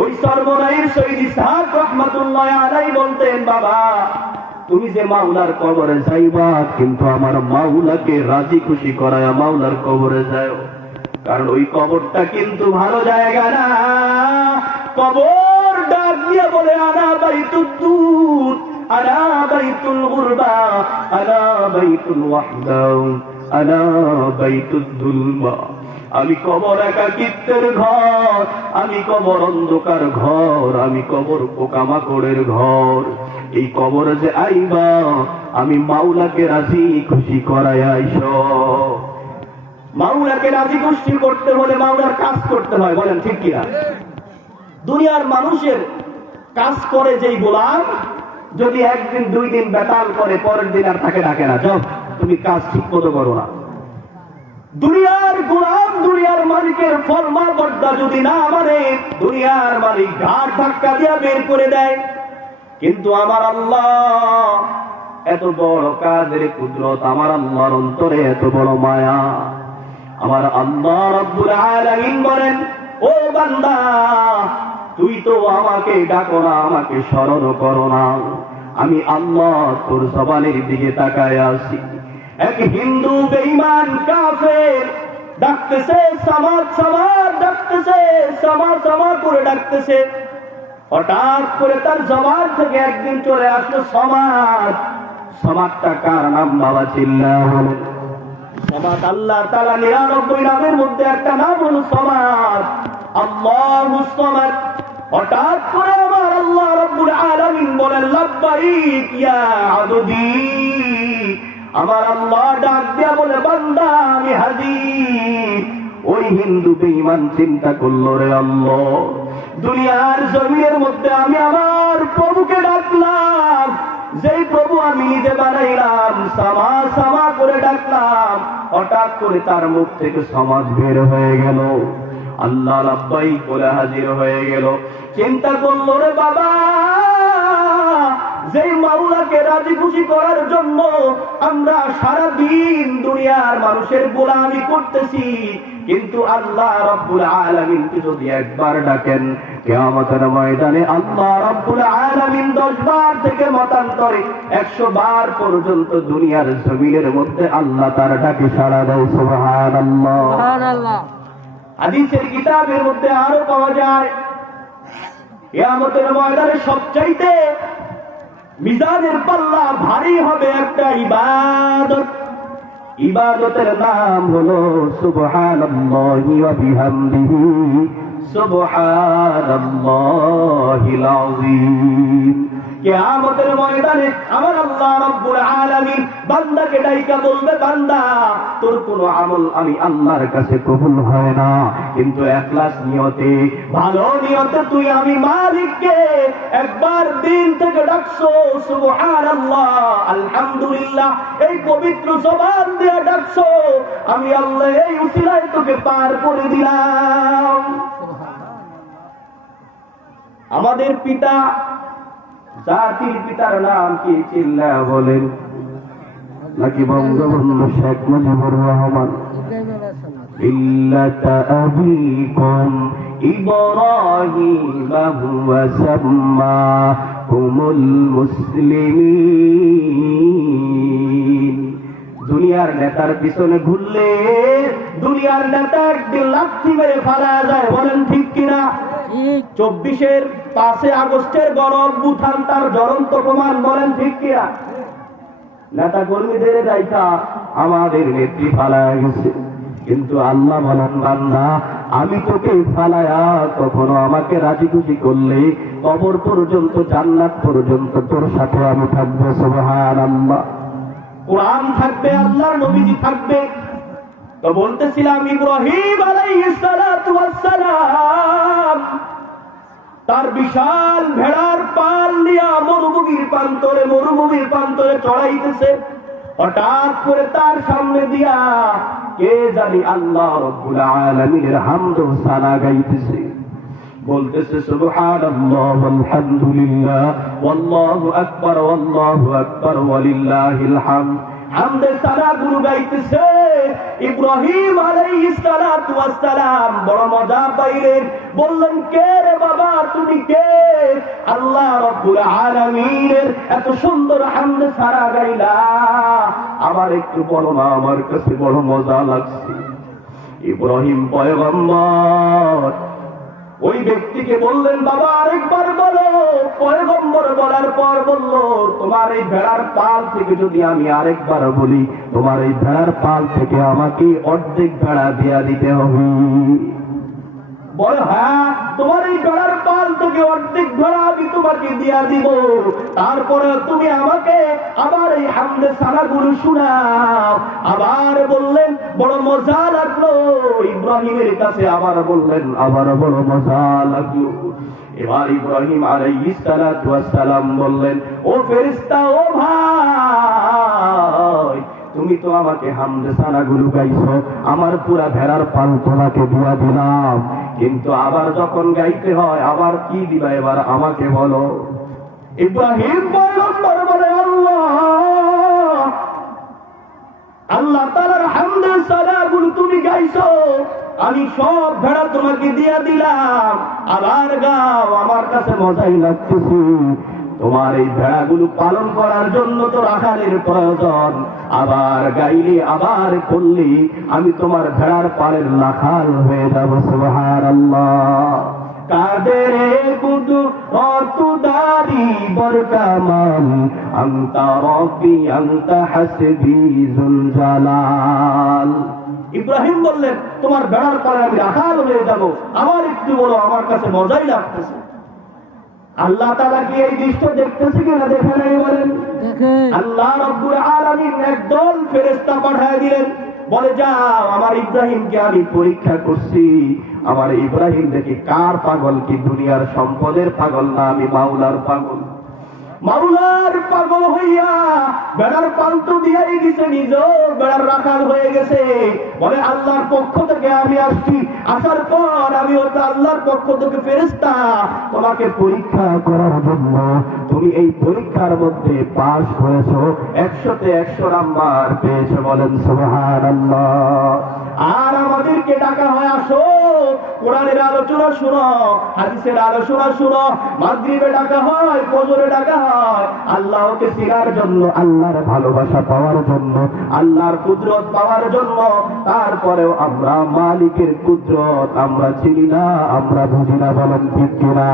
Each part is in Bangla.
ওই সর্বনাইর শহীদ ইসহাক রাহমাতুল্লাহ আলাইহি বলতেন, বাবা তুমি যে মাওলার কবরে যাইবা, কিন্তু আমার মাওলাকে রাজি খুশি করায়া মাওলার কবরে যাও, কারণ ওই কবরটা কিন্তু ভালো জায়গা না। কবর ডাক দিয়ে বলে, আনা বাইতুদ দুর, আনা বাইতুল গুরবা, আনা বাইতুল ওয়াহদা, আনা বাইতুদ দুলমা। আমি কবর একাকিত্বের ঘর, আমি কবর অন্ধকার ঘর, আমি কবর পোকামাকড়ের ঘর। এই কবরে যে আইবা, আমি মাওলাকে রাজি খুশি করাই আইস। মাওলাকে রাজি খুশি করতে হলে মাওলার কাজ করতে হয়, বলেন ঠিক কিনা? দুনিয়ার মানুষের কাজ করে যেই গোলাম, যদি একদিন দুই দিন বেতাল করে, পরের দিন আর তাকে ডাকে না, যাও তুমি কাজ ঠিক মতো করো না। দুনিয়ার গোলাম দুনিয়ার মালিকের ফরমান বর্দা যদি না মানে, দুনিয়ার মালিক ঘাট ধাক্কা দিয়া বের করে দেয়। কিন্তু আমার আল্লাহ এত বড় কাদের কুদরত, আমার আল্লাহর অন্তরে এত বড় মায়া। আমার আল্লাহ রাব্বুল আলামিন বলেন, ও বান্দা তুই তো আমাকে ডাকো না, আমাকে স্মরণ করো না, আমি আল্লাহ তোর জবানের দিকে তাকায় আছি। এক হিন্দু বেঈমান কাফের ডাকতেছে সামাদ সামাদ, ডাকতেছে সামাদ সামাদ করে ডাকতেছে। হঠাৎ করে তার জবান থেকে একদিন চলে আসলো সমাদ। সমাদটা কার নাম বাবা? চিল্লা বলেন। সমাদ আল্লাহ তাআলা 99 নামের মধ্যে একটা নাম হলো সমাদ, আল্লাহুস সামাদ। হঠাৎ করে আমার আল্লাহ রাব্বুল আলামিন বলেন, লাব্বাইক ইয়া আবদি। আমার আল্লাহ ডাক দিয়া বলে, বান্দা আমি হাজির। ওই হিন্দু বেঈমান চিন্তা করলো, রে আল্লাহ দুনিয়ার জমিনের মধ্যে আমি আমার প্রভুকে ডাকলাম, যেই প্রভু আমি নিজে বানাইলাম, সামা সামা করে ডাকলাম, হঠাৎ করে তার মুখ থেকে সমাজ বের হয়ে গেল। আল্লাহ লাব্বাইক বলে হাজির হয়ে গেল। চিন্তা করলো, রে বাবা যেই মাওলাকে রাজি খুশি করার জন্য আমরা সারা দিন দুনিয়ার মানুষের গোলামি করতেছি, কিন্তু আল্লাহ রাব্বুল আলামিনকে যদি একবার ডাকেন, কিয়ামতের ময়দানে আল্লাহ রাব্বুল আলামিন 10 বার থেকে মতান্তরে 100 বার পর্যন্ত দুনিয়ার জমিনের মধ্যে আল্লাহ তার ডাকে সাড়া দেয়। সুবহানাল্লাহ, সুবহানাল্লাহ। হাদিসের কিতাবের মধ্যে আরো পাওয়া যায়, কিয়ামতের ময়দানে সবচাইতে মিজানের পাল্লা ভারী হবে একটা ইবাদত। ইবাদতের নাম হলো সুবহানাল্লাহি ওয়া বিহামদিহি সুবহানাল্লাহিল আযীম। কিয়ামতের ময়দানে আমার আল্লাহ রাব্বুল আলামিন বান্দাকে ডাইকা বলবে, বান্দা তোর কোনো আমল আমি আল্লাহর কাছে কবুল হয় না, কিন্তু ইখলাস নিয়তে, ভালো নিয়তে তুই আমি মালিককে একবার দিন থেকে ডাকছো সুবহানাল্লাহ আলহামদুলিল্লাহ, এই পবিত্র জবান দিয়ে ডাকছো, আমি আল্লাহ এই উসিলায় তোকে পার করে দিলাম। আমাদের পিতা, জাতির পিতার নাম কি? চিল্লা বলেন। নাকি বঙ্গবন্ধু শেখ মুজিবুর রহমান? মিল্লাতা আবিকুম ইব্রাহিম হুয়া সাম্মাকুমুল মুসলিমিন। দুনিয়ার নেতার পিছনে ঘুরলে দুনিয়ার নেতা একদিন লাথি মেরে ফালা যায়, বলেন ঠিক কিনা? 24-এর 5 আগস্টের গণ অভ্যুত্থান তার জ্বলন্ত প্রমাণ, বলেন ঠিক কিনা? নেতা কর্মীদের দায়িত্ব আমাদের নেত্রী ফালায় গেছে, কিন্তু আল্লাহ বলেন, বান্দা আমি তোকে ফালায়া কখনো আমাকে রাজি খুশি করলে কবর পর্যন্ত, জান্নাত পর্যন্ত তোর সাথে আমি থাকবো। সুবহানাল্লাহ। কোরআন থাকবে, আল্লাহর নবীজি থাকবে। তো বলতেছিলাম, ইব্রাহিম আলাইহিস সালাতু ওয়াস সালাম তার বিশাল ভেড়ার পাল নিয়ে মরুভূমির প্রান্তরে চড়াইতেছে। হঠাৎ করে তার সামনে দিয়া কে জানি আল্লাহ রাব্বুল আলামিনের হামদ ও সানা গাইতেছে, বলতেছে সুবহানাল্লাহ আলহামদুলিল্লাহ ওয়াল্লাহু আকবার ওয়ালিল্লাহিল হামদ। হামদে সানা গুরু গাইতেছে। ইব্রাহিম আলাইহিস সালাতু ওয়াস সালাম বড় মজা পাইলেন, বললেন, কে রে বাবা তুমি কে? আল্লাহ রাব্বুল আলামিনের এত সুন্দর হামদ সারা গাইলা, আমার একটু বলো না, আমার কাছে বড় মজা লাগছে। ইব্রাহিম পয়গম্বর ওই ব্যক্তিকে বললেন, বাবা আরেকবার বলো। পয়গম্বর বলার পর বলল, তোমার এই ভেড়ার পাল থেকে যদি আমি আরেকবার বলি, তোমার এই ভেড়ার পাল থেকে আমাকে অর্ধেক ভেড়া দিয়া দিতে হবে। বলে, হ্যাঁ, তোমার এই ভেড়ার পাল থেকে অর্ধেক ভেড়া আমি তোমাকে দিয়া দিব। তারপরে তুমি আমাকে আবার এই হামদে সালাগুলো শোনাও। আবার বললেন, বড় মজা লাগলো। ইব্রাহিমের কাছে আবার বললেন, আবার বড় মজা লাগলো। এবার ইব্রাহিম আলাইহিস সালাতু ওয়াস সালাম বললেন, ও ফেরেশতা, ও ভাই, তুমি তো আমাকে হামদে সালাগুলো গাইছো, আমার পুরা ভেড়ার পাল তোমাকে দিয়া দিলাম, কিন্তু আবার যখন গাইতে হয় আবার কি দিবা এবার আমাকে বলো। ইব্রাহিম পয়গম্বর বলে, আল্লাহ তাআলার হামদে সালাগুলো তুমি গাইছো, আমি সব ভেড়া তোমাকে দিয়া দিলাম, আবার গাও, আমার কাছে মজাই লাগতেছে। তোমার এই ভেড়াগুলো পালন করার জন্য তো রাখালের প্রয়োজন, আবার গাইলে আবার করলে আমি তোমার ভেড়ার পালের রাখাল হয়ে যাব। সুবহানাল্লাহ। কাদের কুদু অতুদারি বরকামান আনতা রব্বি আনতা হাসবি যুল জালাল। ইব্রাহিম বললেন, তোমার ভেড়ার পালে আমি রাখাল হয়ে যাব, আমার একটু বলো, আমার কাছে মজাই লাগতেছে। আল্লাহ তাআলা কি এই দৃশ্য দেখতেছে কিনা? দেখে নাই? বলেন, আল্লাহ রাব্বুল আলামিন একদল ফেরেশতা পাঠিয়ে দিলেন, বলে, যাও, আমার ইব্রাহিমকে আমি পরীক্ষা করছি, আমার ইব্রাহিম দেখি কার পাগল, কি দুনিয়ার সম্পদের পাগল না আমি মাওলার পাগল। মাওলার পাগল হইয়া বেড়ার পান্ত দিয়াই গেছে, নিজ বেড়ার রাখাল হয়ে গেছে। বলে, আল্লাহর পক্ষ থেকে আমি আসছি, আসার পর আমি ওটা আল্লাহর পক্ষ থেকে ফেরেশতা তোমাকে পরীক্ষা করার জন্য। তুমি এই পরীক্ষার মধ্যে পাস হয়েছো, 100-তে 100 নাম্বার পেয়েছো। বলেন সুবহানাল্লাহ। আর আমাদেরকে ডাকা হয়, আসো, কোরআনের আলোচনা শুনো, হাদিসের আলোচনা শুনো। মাগরিবে ডাকা হয়, ফজরে ডাকা হয়, আল্লাহকে চিনার জন্য, আল্লাহর ভালোবাসা পাওয়ার জন্য, আল্লাহর কুদরত পাওয়ার জন্য। তারপরেও আমরা মালিকের কুদরত আমরা চিনি না, আমরা বুঝি না। বলেন ঠিক কিনা?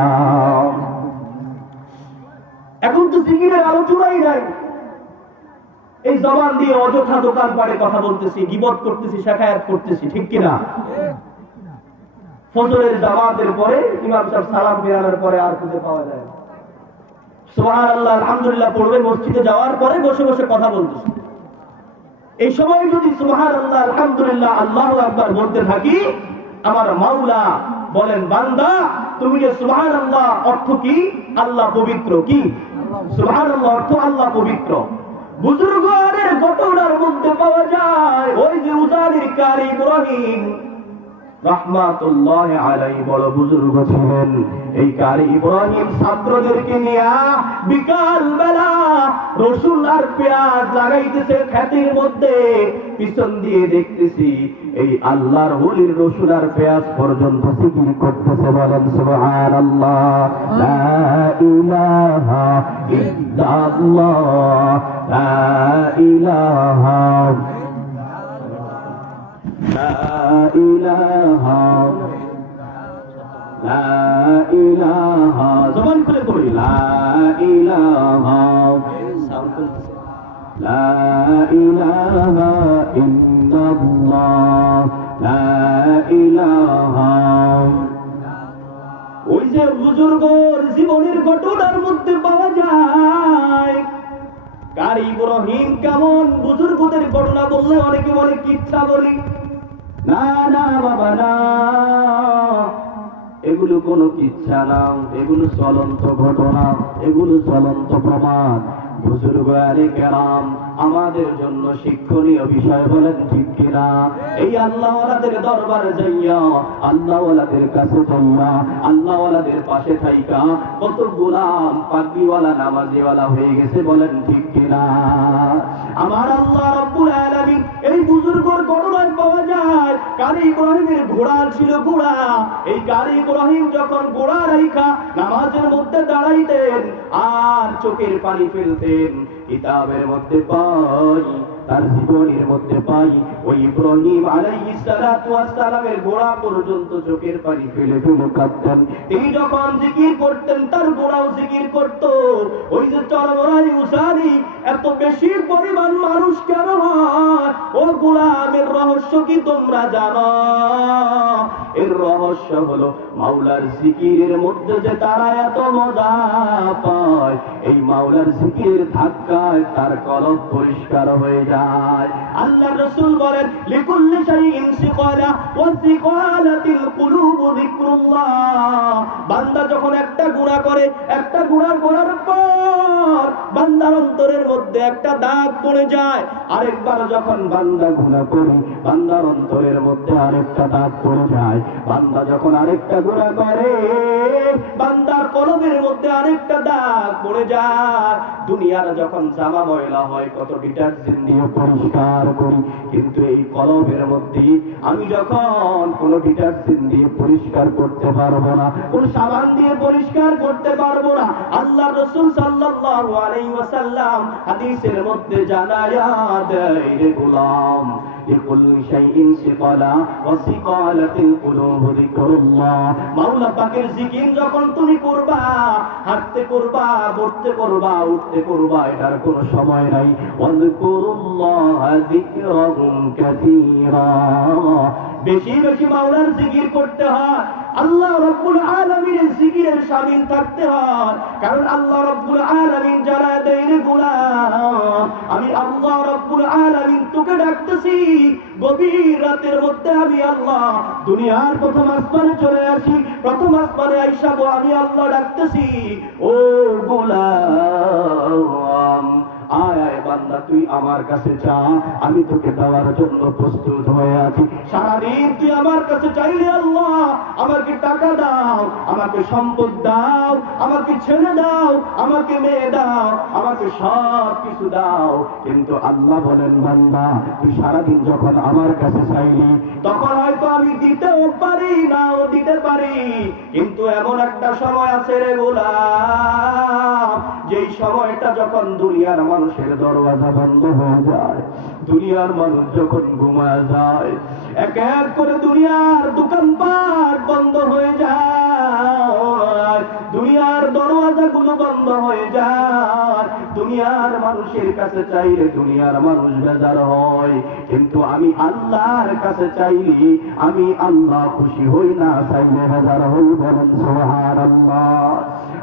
এখন তো জিকিরের আলোচনাই নাই। এই জবান দিয়ে অযথা দোকান পাড়ে কথা বলতেছি, গীবত করতেছি, শাকায়াত করতেছি, ঠিক কিনা? ফজরের জামাতের পরে ইমাম সাহেব সালাম ফেরানোর পরে আর খুঁজে পাওয়া যায় না। সুবহানাল্লাহ, আলহামদুলিল্লাহ পড়বে, মসজিদে যাওয়ার পরে বসে বসে কথা বলতেছি। এই সময় যদি সুবহানাল্লাহ, আলহামদুলিল্লাহ, আল্লাহু আকবার বলতে থাকি, আমার মাওলা বলেন, বান্দা, তুমি যে সুবহানাল্লাহ অর্থ কি? আল্লাহ পবিত্র। কি সুবহানাল্লাহ অর্থ? আল্লাহ পবিত্র। বুজুর্গের ঘটনার মধ্যে পাওয়া যায়, ওই যে উজানির কারি ইব্রাহিম রাহমাতুল্লাহি আলাইহি বড় বুজুর্গ ছিলেন। এই কারি ইব্রাহিম ছাত্রদেরকে নিয়ে বিকাল বেলা রসুন আর পেঁয়াজ লাগাইতেছে ক্ষেতের মধ্যে। পিছন দিয়ে দেখতেছি এই আল্লাহর ওলির রসুন আর পেঁয়াজ পর্যন্ত জিকির করতেছে। বলেন সুবহানাল্লাহ। লা ইলাহা ইল্লাল্লাহ, লা ইলাহা লা ইলাহা লা ইলাহা, জবান খুলে পড়ি, লা ইলাহা লা ইলাহা ইল্লাল্লাহ, লা ইলাহা। ওই যে বুজুর্গর জীবনের ঘটনার মধ্যে পাওয়া যায় কারি ইব্রাহিম কেমন। বুজুর্গদের ঘটনা বললে অনেকে অনেক কিচ্ছা বলি, না না বাবা না, এগুলো কোনো কিচ্ছা না, এগুলো চলন্ত ঘটনা, এগুলো চলন্ত প্রমাণ। বুজুর্গানে কেরাম আমাদের জন্য শিক্ষণীয় বিষয়। বলেন ঠিক কিনা? এই আল্লাহওয়ালাদের দরবারে যাইয়া, আল্লাহওয়ালাদের কাছে যাইয়া, আল্লাহওয়ালাদের পাশে থাইকা কত গোলাম পাগড়িওয়ালা নামাজিওয়ালা হয়ে গেছে। বলেন ঠিক কিনা? আমার আল্লাহ রাব্বুল আলামিন এই বুজুর্গর ঘটনায় পাওয়া যায় কারি ইব্রাহিমের ঘোড়া ছিল ঘোড়া। এই কারি ইব্রাহিম যখন ঘোড়া রাইখা নামাজের মধ্যে দাঁড়াইতেন আর চোখের পানি ফেলতেন, কিতাবের মধ্যে পাই, তার জীবনের মধ্যে পাই, ওই ইব্রাহিম আলাইহিস সালাতু ওয়াস সালামের ঘোড়া পর্যন্ত চোখের পানি ফেলে ফেলে কাঁদতেন। তিনি যখন জিকির করতেন তার ঘোড়াও জিকির করত। ওই যে চরমরাই উসারি এত বেশি পরিমাণ মানুষ কেন হয়? ও গোলামের রহস্য কি তোমরা জানো? এর রহস্য হলো মাওলার জিকিরের মধ্যে যে তারা এত মজা পায়, এই মাওলার জিকিরের ধাক্কায় তার কলব পরিষ্কার হয়ে যায়। আল্লাহ রাসূল বলেন, লিকুল্লি শাইইন সিকালা ওয়া সিকালাতিল কুলুবু যিকরুল্লাহ। বান্দা যখন একটা গুনাহ করে, একটা গুনাহ করার পর বান্দার অন্তরের মধ্যে একটা দাগ পড়ে যায়। আরেকবার যখন বান্দা গুনাহ করে, বান্দার অন্তরের মধ্যে আরেকটা দাগ পড়ে যায়। বান্দা যখন আরেকটা গুনাহ করে, বান্দার কলবের মধ্যে আরেকটা দাগ পড়ে যায়। দুনিয়ার যখন জামা ময়লা হয় কত ডিটারজেন্ট দিয়ে পরিষ্কার করি, কিন্তু এই কলবের মধ্যে আমি যখন কোনো ডিটারজেন্ট দিয়ে পরিষ্কার করতে পারবো না, কোন সাবান দিয়ে পরিষ্কার করতে পারবো না। আল্লাহ রাসূল সাল্লাল্লাহু আলাইহি ওয়াসাল্লাম হাদিসের মধ্যে জানায়া দেয়, রে গোলাম, লিকুল্লি শাইইন সিকালা ওয়া সিকালাতিল কুলুব যিকরুল্লাহ। মাওলা পাকের জিকির যখন তুমি করবা, হাঁটতে করবা, বসতে করবা, উঠতে করবা, এটার কোনো সময় নাই। ওয়াযকুরুল্লাহ যিকরান কাসীরা। বেশি বেশি মাওলার জিকির করতে হয়, আল্লাহ রাব্বুল আলামিনের জিকিরের শামিল থাকতে হয়। কারণ আল্লাহ রাব্বুল আলামিন যারা দেয়, রে গোলাম, আমি আল্লাহ রাব্বুল আলামিন তোকে ডাকতেছি। গভীর রাতের মধ্যে আমি আল্লাহ দুনিয়ার প্রথম আসমানে চলে আসি, প্রথম আসমানে আইসা আমি আল্লাহ ডাকতেছি, ও গোলাম, আয় আয় বান্দা, তুই আমার কাছে চা, আমি তোকে দেওয়ার জন্য প্রস্তুত হয়ে আছি। সারাদিন তুই আমার কাছে চাইলে আল্লাহ আমাকে টাকা দাও, আমাকে সম্পদ দাও, আমাকে ছেলে দাও, আমাকে মেয়ে দাও, আমাকে সব কিছু দাও। কিন্তু আল্লাহ বলেন, বান্দা তুই সারাদিন যখন আমার কাছে চাইলি, তখন হয়তো আমি দিতেও পারি, নাও দিতে পারি, কিন্তু এমন একটা সময় আছে, রে গোলাম, যেই সময়টা যখন দুনিয়ার মানুষের দরওয়াজা বন্ধ হয়ে যায়, দুনিয়ার মানুষ যখন ঘুমায় যায়, এক এক করে দুনিয়ার দোকানপাট বন্ধ হয়ে যায়, দুনিয়ার দরওয়াজাগুলো বন্ধ হয়ে যায়, দুনিয়ার মানুষের কাছে চাইলে দুনিয়ার মানুষ বেজার হয়, কিন্তু আমি আল্লাহর কাছে চাইলি আমি আল্লাহ খুশি হই না, চাইলে বেজার হই। বলেন সুবহানাল্লাহ।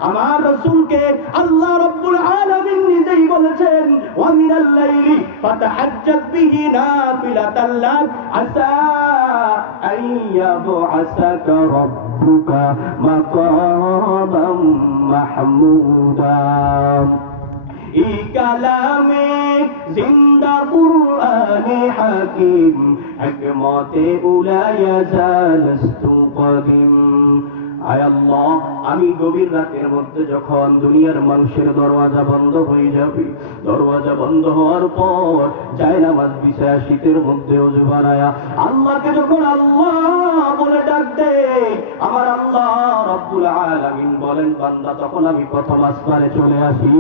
আমার রাসূলকে আল্লাহ রাব্বুল আলামিন নিজেই বলেছেন, ওয়া মিনাল লাইলি ফাতাহাজ্জাত বিহি নাফিলাতাল লাক আসা আন ইয়াবআসাকা রাব্বুকা মাকামান মাহমুদা। এই কালামে জিন্দা কুরআনে হাকিম, হিকমতে উলা ইয়াজালস্তু কদিম। আয় আল্লাহ, আমি গভীর রাতের মধ্যে যখন দুনিয়ার মানুষের দরওয়াজা বন্ধ হয়ে যাবে, দরওয়াজা বন্ধ হওয়ার পর জায়নামাজ বিছায়া শীতের মধ্যে ওযু বানায়া আল্লাহকে যখন আল্লাহ বলে ডাক দে, আমার আল্লাহ রাব্বুল আলামিন বলেন, বান্দা তখন আমি প্রথম আসমানে চলে আসি,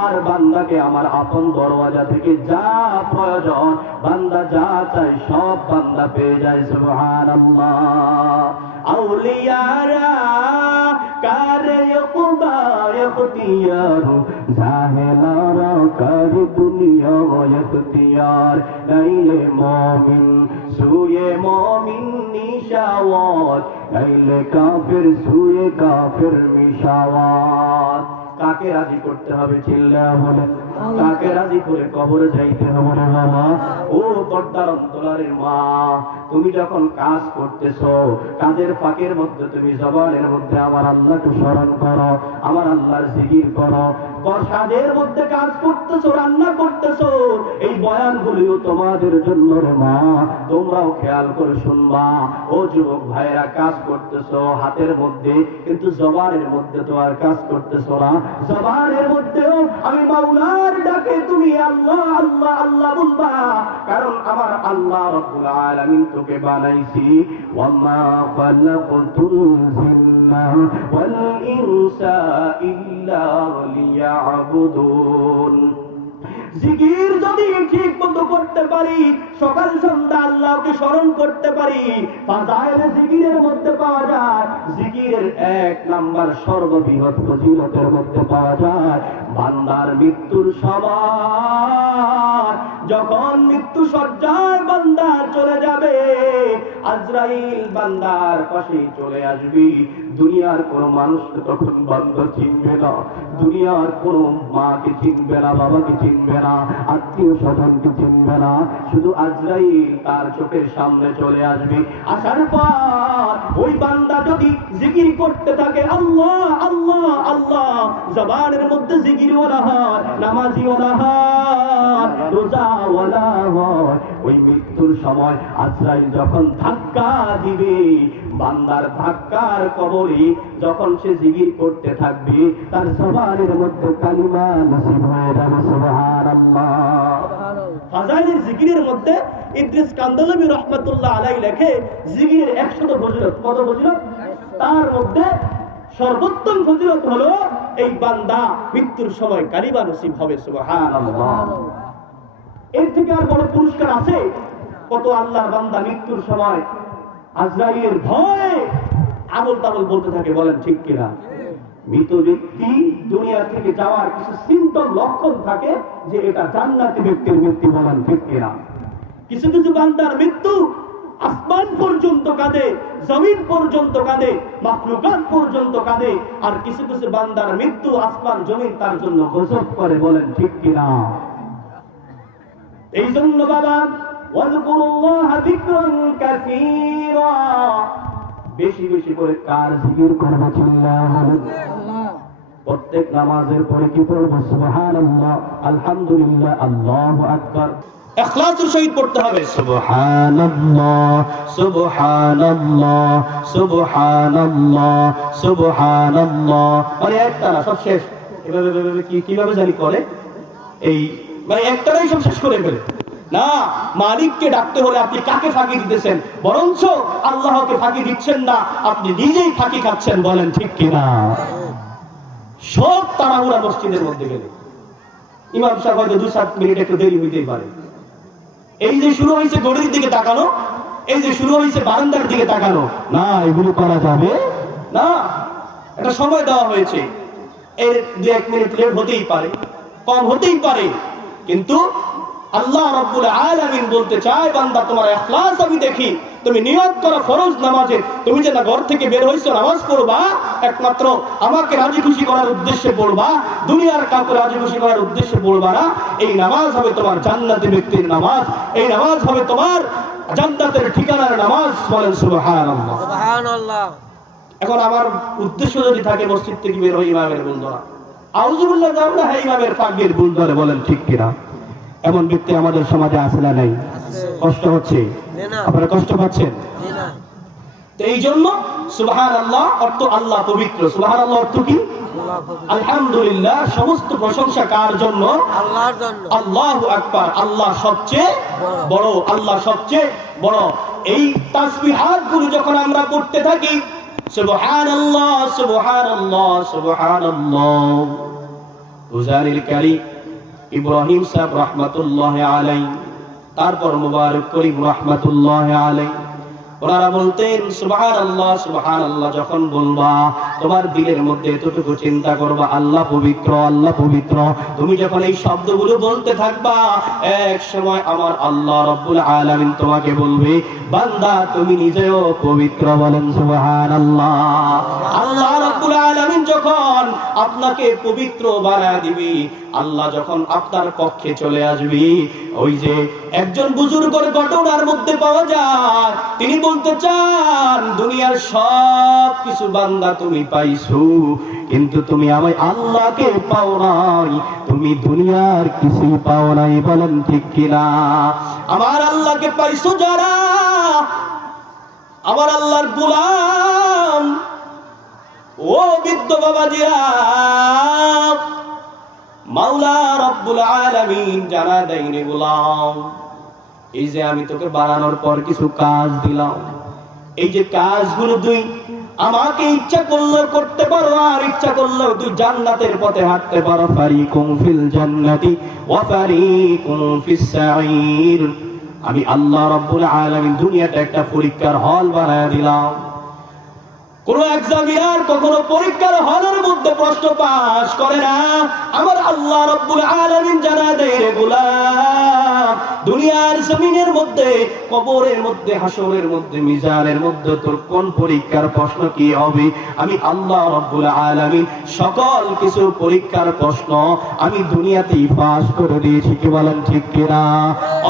আর বান্দাকে আমার আপন দরওয়াজা থেকে যা প্রয়োজন, বান্দা যা চাই সব বান্দা পেয়ে যায়। সুবহানাল্লাহ। আউলিয়ারা কারে ইকবা ইখতিয়ার, জাহেলারা কারে দুনিয়া ইখতিয়ার, নাইলে মুমিন সুয়ে মুমিন নিশাওয়াত, নাইলে কাফির সুয়ে কাফির মিশাওয়াত। কাকে রাজি করতে হবে? চিল্লা বলে। কাকে রাজি করে কবরে যাইতে হবে? রে বাবা, ও পর্দার অন্তরালের মা, তুমি যখন কাজ করতেছো, কাজের ফাঁকের মধ্যে তুমি জবানের মধ্যে আমার আল্লাহকে স্মরণ করো, আমার আল্লাহর জিকির করো। কাজের মধ্যে কাজ করতেছো, রান্না করতেছো, এই বয়ানগুলিও তোমাদের জন্য রে মা, তোমরাও খেয়াল করে শুনবা। ও যুবক ভাইরা, কাজ করতেছো হাতের মধ্যে, কিন্তু জবানের মধ্যে তো আর কাজ করতেছো না। জবানের মধ্যেও আমি মাওলার ডাকে তুমি আল্লাহ আল্লাহ আল্লাহ বলবা, কারণ আমার আল্লাহ রাব্বুল আলামিন তোকে বানাইছি। ওয়ামা খালাকাতুল জিন্না ওয়াল ইনসা ইল্লা লিয়াবুদুন। জিকির যদি ঠিক মতো করতে পারি, সকাল সন্ধ্যা আল্লাহকে স্মরণ করতে পারি, ফাজাইল জিকিরের মধ্যে পাওয়া যায়, জিকিরের 1 নাম্বার সর্ববৃহৎ ফজিলতের মধ্যে পাওয়া যায় বান্দার মৃত্যুর সময়, যখন মৃত্যু সজ্জায় বান্দা চলে যাবে, আজরাইল বান্দার পাশে চলে আসবি। দুনিয়ার কোন মানুষকে তখন বান্দা চিনবে না, দুনিয়ার কোন মাকে চিনবে না, বাবাকে চিনবে না, আত্মীয় স্বজনকে চিনবে না, শুধু আজরাইল তার চোখের সামনে চলে আসবে। আসার পর ওই বান্দা যদি জিকির করতে থাকে আল্লাহ আল্লাহ আল্লাহ, জবানের মধ্যে জিকির ওয়ালা হয়, নামাজি ওয়ালা হয়, রোজা ওয়ালা হয়, ওই মৃত্যুর সময় আজরাইল যখন ধাক্কা দিবে, বান্দার ধাক্কার কবরে যখন সে জিকির করতে থাকবে, তার জবানের মধ্যে কালিমা নসিব হয়ে যাবে। সুবহানাল্লাহ। ফাজাইলের জিকিরের মধ্যে ইদ্রিস কান্দালবী রাহমাতুল্লাহ আলাইহি লেখে, জিকিরের 100 ফজিলত। কত ফজিলত? তার মধ্যে সর্বোত্তম ফজিলত হলো এই বান্দা মৃত্যুর সময় কালিমা নসিব হবে। সুবহানাল্লাহ। এর থেকে আর বড় পুরস্কার আছে? কত আল্লাহর বান্দা মৃত্যুর সময় আজরাইলের ভয়ে আবল তাবল বলতে থাকে, বলেন ঠিক কিনা? মৃত ব্যক্তি দুনিয়া থেকে যাওয়ার কিছু সিম্পটম লক্ষণ থাকে যে এটা জান্নাতি ব্যক্তির মৃত্যু, বলেন ঠিক কিনা? কিছু কিছু বান্দার মৃত্যু আসমান পর্যন্ত কাঁদে, জমিন পর্যন্ত কাঁদে, মাখলুকাত পর্যন্ত কাঁদে, আর কিছু কিছু বান্দার মৃত্যু আসমান জমিন তার জন্য গজব করে, বলেন ঠিক কিনা? এই জন্য বাবা, ওয়াজকুরুল্লাহ যিকরান কাসীরা, বেশি বেশি করে কার জিকির করব? আল্লাহ। প্রত্যেক নামাজের পরে কি পড়ব? সুবহানাল্লাহ, আলহামদুলিল্লাহ, আল্লাহু আকবার। ইখলাসের সহিত পড়তে হবে সুবহানাল্লাহ সুবহানাল্লাহ সুবহানাল্লাহ সুবহানাল্লাহ। মানে একটা না, সব শেষ। এভাবে কিভাবে জানি করে, এই মানে একটাই সব শেষ করে ফেলে না। মালিককে ডাকতে হলে আপনি কাকে ফাঁকি দিতেছেন? বরঞ্চ আল্লাহকে ফাঁকি দিচ্ছেন না, আপনি নিজেই ফাঁকি খাচ্ছেন, বলেন ঠিক কিনা? সব তাড়াহুড়া মসজিদের মধ্যে গেলে ইমাম সাহেব হয়তো 2-7 মিনিট একটু দেরি হইতেই পারে। এই যে শুরু হয়েছে গড়ির দিকে তাকানো, এই যে শুরু হয়েছে বারান্দার দিকে তাকানো, না, এগুলো করা যাবে না। একটা সময় দেওয়া হয়েছে, এর 2-1 মিনিট লেট হতেই পারে, কম হতেই পারে, কিন্তু আল্লাহ রাব্বুল আলামিন বলতে চায়, বান্দা তোমার ইখলাস আমি দেখি। তুমি নিয়ত করো ফরজ নামাজে, তুমি যে না ঘর থেকে বের হইছো নামাজ পড়বা, একমাত্র আমাকে রাজি খুশি করার উদ্দেশ্যে পড়বা, দুনিয়ার কাউকে রাজি খুশি করার উদ্দেশ্যে পড়বা না। এই নামাজ হবে তোমার জান্নাতি ব্যক্তির নামাজ, এই নামাজ হবে তোমার জান্নাতের ঠিকানার নামাজ, বলেন সুবহানাল্লাহ সুবহানাল্লাহ। এখন আমার উদ্দেশ্য যদি থাকে মসজিদ থেকে বের হই ইমামের ভুল ধরা, আউযুবিল্লাহ যাও না, হ্যাঁ ইমামের ফাঁকের ভুল ধরে, বলেন ঠিক কিনা? এমন ব্যক্তি আমাদের সমাজে আছে না নাই? কষ্ট হচ্ছে, আপনারা কষ্ট পাচ্ছেন। তো এই জন্য সুবহানাল্লাহ অর্থ আল্লাহ পবিত্র। সুবহানাল্লাহ অর্থ কি? আলহামদুলিল্লাহ, সমস্ত প্রশংসা কার জন্য? আল্লাহর জন্য। আল্লাহু আকবার, আল্লাহ সবচেয়ে বড়, আল্লাহ সবচেয়ে বড়। এই তাসবিহাত গুলো যখন আমরা পড়তে থাকি, সুবহানাল্লাহ সুবহানাল্লাহ সুবহানাল্লাহ, গুজারিল কারীম ইব্রাহিম সাহেব রহমাতুল্লাহ আলাইহি, তারপর মুবারক করিম রহমাতুল্লাহ আলাইহি, ওনারা বলতেন সুবহানাল্লাহ সুবহানাল্লাহ যখন বলবা, তোমার দিলের মধ্যে এতটুকু চিন্তা করবা আল্লাহ পবিত্র, আল্লাহ পবিত্র। তুমি যখন এই শব্দগুলো বলতে থাকবা, এক সময় আমার আল্লাহ রাব্বুল আলামিন তোমাকে বলবে, বান্দা তুমি নিজেও পবিত্র, বলেন সুবহানাল্লাহ। আল্লাহ রাব্বুল আলামিন যখন আপনাকে পবিত্র বানায় দিবি। আল্লাহ যখন আপনার পক্ষে চলে আসবি, ওই যে একজন বুজুর্গের ঘটনার মধ্যে পাওয়া যায়, তিনি বলতে চান দুনিয়ার সব কিছু বান্দা তুমি পাইছো, কিন্তু তুমি আমার আল্লাহকে পাও নাই, তুমি দুনিয়ার কিছু পাও নাই। বলেন ঠিক কিনা? আমার আল্লাহকে পাইছো যারা, আমার আল্লাহর গোলাম, ও বৃদ্ধ বাবাজিরা, মাওলা রব্বুল আলামিন জানা দেয়নি গোলাম, এই যে আমি তোকে বানানোর পর কিছু কাজ দিলাম, এই যে কাজগুলো তুই আমাকে ইচ্ছা করলেও করতে পারো, আর ইচ্ছা করলেও তুই জান্নাতের পথে হাঁটতে পারো। ফারিকুম ফিল জান্নাতি ওয়া ফারিকুম ফিস সাঈর। আমি আল্লাহ রাব্বুল আলামিন দুনিয়াটা একটা পরীক্ষার হল বানায় দিলাম। কোন এক্সামিনার কখনো পরীক্ষার হলের মধ্যে প্রশ্ন পাস করে না। আমার আল্লাহ রাব্বুল আলামিন জানা দেয় রে গোলাম, দুনিয়ার জমিনের মধ্যে, কবরের মধ্যে, হাসরের মধ্যে, মিজানের মধ্যে তোর কোন পরীক্ষার প্রশ্ন কি হবে, আমি আল্লাহ রাব্বুল আলামিন সকল কিছু পরীক্ষার প্রশ্ন আমি দুনিয়াতেই পাস করে দিয়েছি। কি বলেন ঠিক কিনা?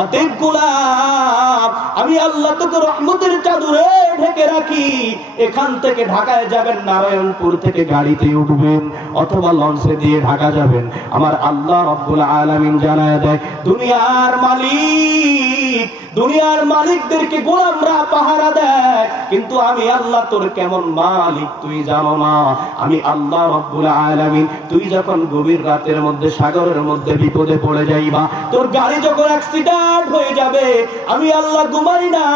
অতএব গোলাম, আমি আল্লাহ তোকে রহমতের চাদরে ঢেকে রাখি। এখান থেকে ঢাকায় যাবেন, নারায়ণপুর থেকে গাড়িতে উঠবেন অথবা লঞ্চে দিয়ে ঢাকা যাবেন। আমার আল্লাহ রাব্বুল আলামিন জানায় দেয়, দুনিয়ার মালিক, দুনিয়ার মালিকদেরকে গোলামরা পাহারা দেয়, কিন্তু আমি আল্লাহ তোর কেমন মালিক তুই জানো না। আমি আল্লাহ রাব্বুল আলামিন, তুই যখন গভীর রাতের মধ্যে সাগরের মধ্যে বিপদে পড়ে যাইবা, তোর গাড়ি যখন অ্যাক্সিডেন্ট হয়ে যাবে, আমি আল্লাহ ঘুমাই না,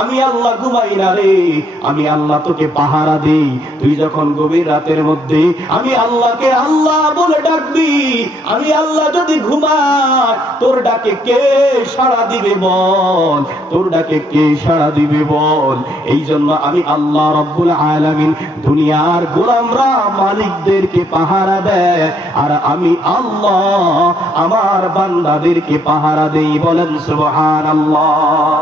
আমি আল্লাহ ঘুমাই না রে, আমি আল্লাহ তোকে পাহারা দেই। তুই যখন গভীর রাতের মধ্যে আমি আল্লাহকে আল্লাহ বলে ডাকবি, আমি আল্লাহ যদি ঘুমাই, তোর ডাকে কে সাড়া দিবে বল, তোর ডাকে কে সাড়া দিবে বল। এই জন্য আমি আল্লাহ রাব্বুল আলামিন দুনিয়ার গোলামরা মালিকদেরকে পাহারা দেয়, আর আমি আল্লাহ আমার বান্দাদেরকে পাহারা দেই। বলেন সুবহানাল্লাহ।